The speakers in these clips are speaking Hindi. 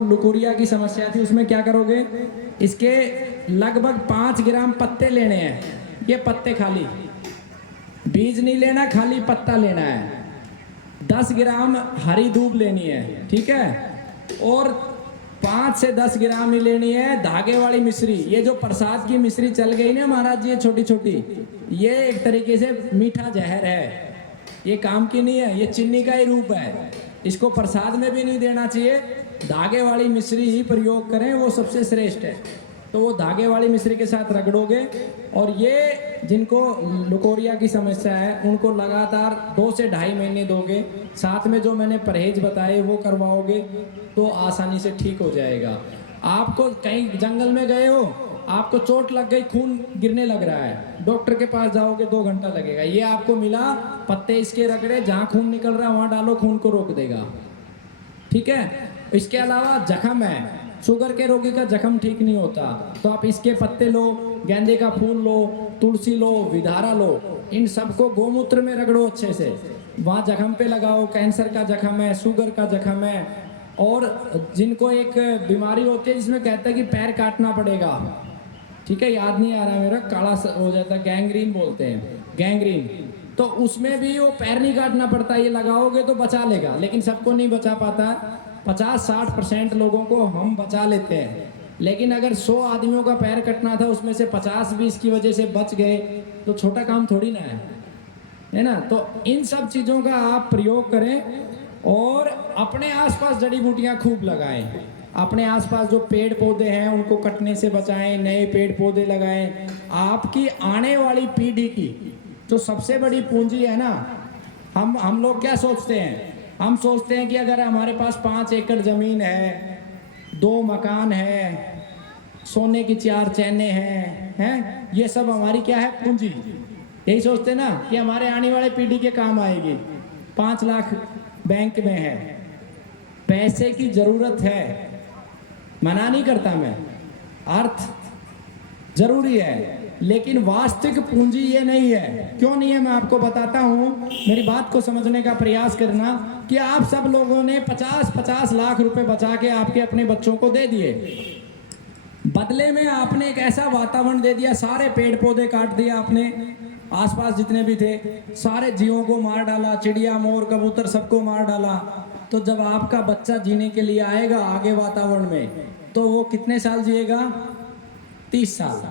लुकोरिया की समस्या थी, उसमें क्या करोगे, इसके लगभग 5 ग्राम पत्ते लेने हैं। ये पत्ते खाली, बीज नहीं लेना, खाली पत्ता लेना है। 10 ग्राम हरी दूब लेनी है, ठीक है। और 5 से 10 ग्राम ही लेनी है धागे वाली मिश्री। ये जो प्रसाद की मिश्री चल गई ना महाराज जी, ये छोटी छोटी, ये एक तरीके से मीठा जहर है, ये काम की नहीं है, ये चीनी का ही रूप है। इसको प्रसाद में भी नहीं देना चाहिए, धागे वाली मिश्री ही प्रयोग करें, वो सबसे श्रेष्ठ है। तो वो धागे वाली मिश्री के साथ रगड़ोगे, और ये जिनको लुकोरिया की समस्या है उनको लगातार 2 से 2.5 महीने दोगे, साथ में जो मैंने परहेज बताए वो करवाओगे, तो आसानी से ठीक हो जाएगा। आपको कहीं जंगल में गए हो, आपको चोट लग गई, खून गिरने लग रहा है, डॉक्टर के पास जाओगे 2 घंटा लगेगा। ये आपको मिला, पत्ते इसके रगड़े, जहाँ खून निकल रहा है वहाँ डालो, खून को रोक देगा, ठीक है। इसके अलावा जख्म है, शुगर के रोगी का जख्म ठीक नहीं होता, तो आप इसके पत्ते लो, गेंदे का फूल लो, तुलसी लो, विधारा लो, इन सबको गोमूत्र में रगड़ो अच्छे से, वहाँ जख्म पे लगाओ। कैंसर का जख्म है, शुगर का जख्म है, और जिनको एक बीमारी होती है जिसमें कहते हैं कि पैर काटना पड़ेगा, ठीक है, याद नहीं आ रहा मेरा, काला हो जाता है, गैंग्रीन बोलते हैं, गैंग्रीन, तो उसमें भी वो पैर नहीं काटना पड़ता, ये लगाओगे तो बचा लेगा, लेकिन सबको नहीं बचा पाता। 50-60% लोगों को हम बचा लेते हैं, लेकिन अगर 100 आदमियों का पैर कटना था, उसमें से 50-20 की वजह से बच गए, तो छोटा काम थोड़ी ना है ना। तो इन सब चीज़ों का आप प्रयोग करें, और अपने आसपास जड़ी बूटियां खूब लगाएं। अपने आसपास जो पेड़ पौधे हैं उनको कटने से बचाएं, नए पेड़ पौधे लगाएं। आपकी आने वाली पीढ़ी की जो सबसे बड़ी पूंजी है ना, हम लोग क्या सोचते हैं, हम सोचते हैं कि अगर हमारे पास 5 एकड़ ज़मीन है, 2 मकान है, सोने की 4 चैने हैं, ये सब हमारी क्या है, पूंजी। यही सोचते ना कि हमारे आने वाले पीढ़ी के काम आएगी। 5 लाख बैंक में है, पैसे की ज़रूरत है, मना नहीं करता मैं, अर्थ जरूरी है, लेकिन वास्तविक पूंजी ये नहीं है। क्यों नहीं है, मैं आपको बताता हूँ, मेरी बात को समझने का प्रयास करना, कि आप सब लोगों ने 50-50 लाख रुपए बचा के आपके अपने बच्चों को दे दिए, बदले में आपने एक ऐसा वातावरण दे दिया, सारे पेड़ पौधे काट दिया आपने, आसपास जितने भी थे सारे जीवों को मार डाला, चिड़िया मोर कबूतर सबको मार डाला। तो जब आपका बच्चा जीने के लिए आएगा आगे वातावरण में, तो वो कितने साल जिएगा, 30 साल।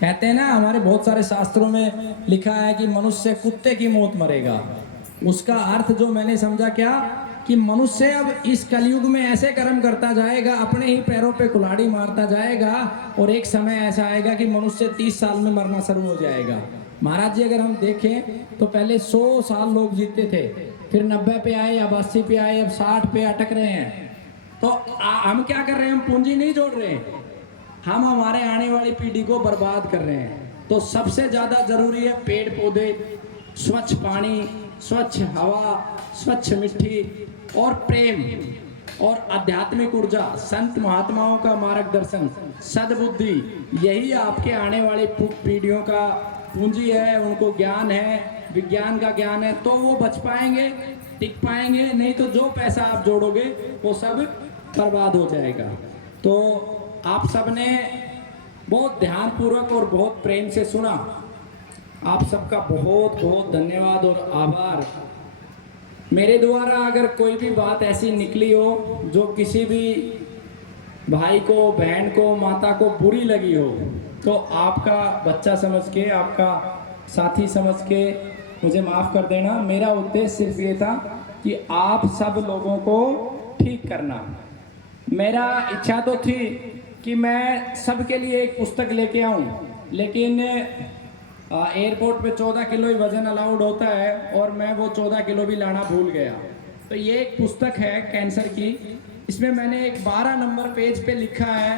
कहते हैं ना, हमारे बहुत सारे शास्त्रों में लिखा है कि मनुष्य कुत्ते की मौत मरेगा। उसका अर्थ जो मैंने समझा क्या, कि मनुष्य अब इस कलयुग में ऐसे कर्म करता जाएगा, अपने ही पैरों पे कुल्हाड़ी मारता जाएगा, और एक समय ऐसा आएगा कि मनुष्य 30 साल में मरना शुरू हो जाएगा। महाराज जी अगर हम देखें तो पहले 100 साल लोग जीते थे, फिर 90 पे आए, अब 80 पे आए, अब 60 पे अटक रहे हैं। तो हम क्या कर रहे हैं, हम पूंजी नहीं जोड़ रहे हैं, हम हमारे आने वाली पीढ़ी को बर्बाद कर रहे हैं। तो सबसे ज़्यादा जरूरी है पेड़ पौधे, स्वच्छ पानी, स्वच्छ हवा, स्वच्छ मिट्टी, और प्रेम, और आध्यात्मिक ऊर्जा, संत महात्माओं का मार्गदर्शन, सद्बुद्धि, यही आपके आने वाली पीढ़ियों का पूंजी है। उनको ज्ञान है, विज्ञान का ज्ञान है, तो वो बच पाएंगे, टिक पाएंगे, नहीं तो जो पैसा आप जोड़ोगे वो सब बर्बाद हो जाएगा। तो आप सबने बहुत ध्यानपूर्वक और बहुत प्रेम से सुना, आप सबका बहुत बहुत धन्यवाद और आभार। मेरे द्वारा अगर कोई भी बात ऐसी निकली हो जो किसी भी भाई को, बहन को, माता को बुरी लगी हो, तो आपका बच्चा समझ के, आपका साथी समझ के मुझे माफ़ कर देना। मेरा उद्देश्य सिर्फ ये था कि आप सब लोगों को ठीक करना। मेरा इच्छा तो थी कि मैं सबके लिए एक पुस्तक लेके आऊं, लेकिन एयरपोर्ट पे 14 किलो ही वजन अलाउड होता है, और मैं वो 14 किलो भी लाना भूल गया। तो ये एक पुस्तक है कैंसर की, इसमें मैंने एक 12 नंबर पेज पे लिखा है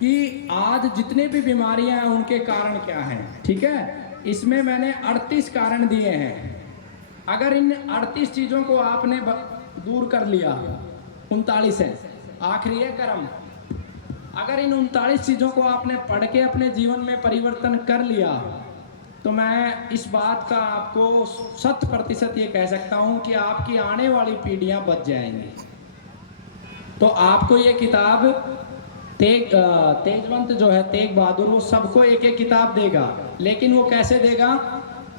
कि आज जितनी भी बीमारियां हैं उनके कारण क्या हैं, ठीक है। इसमें मैंने 38 कारण दिए हैं। अगर इन 38 चीज़ों को आपने दूर कर लिया, 39 है, आखिरी है कर्म, अगर इन 39 चीज़ों को आपने पढ़ के अपने जीवन में परिवर्तन कर लिया, तो मैं इस बात का आपको 100% ये कह सकता हूँ कि आपकी आने वाली पीढ़ियाँ बच जाएंगी। तो आपको ये किताब तेजवंत जो है तेग बहादुर, वो सबको एक एक किताब देगा। लेकिन वो कैसे देगा?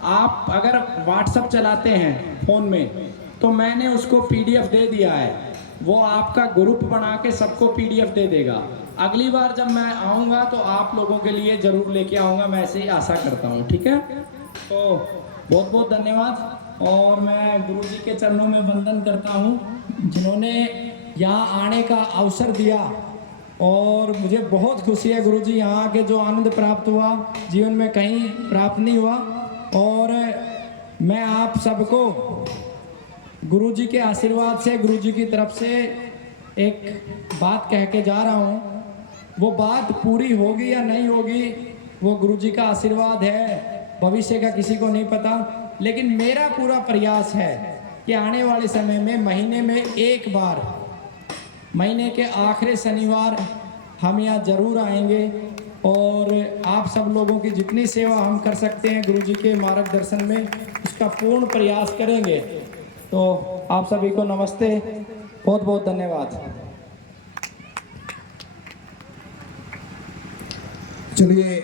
आप अगर व्हाट्सएप चलाते हैं फ़ोन में, तो मैंने उसको पीडीएफ दे दिया है, वो आपका ग्रुप बना के सबको पीडीएफ दे देगा। अगली बार जब मैं आऊँगा तो आप लोगों के लिए ज़रूर लेके आऊँगा, मैं ऐसे ही आशा करता हूँ। ठीक है, तो बहुत बहुत धन्यवाद। और मैं गुरु जी के चरणों में वंदन करता हूँ जिन्होंने यहाँ आने का अवसर दिया, और मुझे बहुत खुशी है गुरु जी, यहाँ आके जो आनंद प्राप्त हुआ जीवन में कहीं प्राप्त नहीं हुआ। और मैं आप सबको गुरु जी के आशीर्वाद से, गुरु जी की तरफ से एक बात कह के जा रहा हूँ। वो बात पूरी होगी या नहीं होगी, वो गुरु जी का आशीर्वाद है, भविष्य का किसी को नहीं पता। लेकिन मेरा पूरा प्रयास है कि आने वाले समय में महीने में एक बार, महीने के आखिरी शनिवार हम यहाँ ज़रूर आएंगे, और आप सब लोगों की जितनी सेवा हम कर सकते हैं गुरु जी के मार्गदर्शन में, उसका पूर्ण प्रयास करेंगे। तो आप सभी को नमस्ते, बहुत बहुत धन्यवाद। चलिए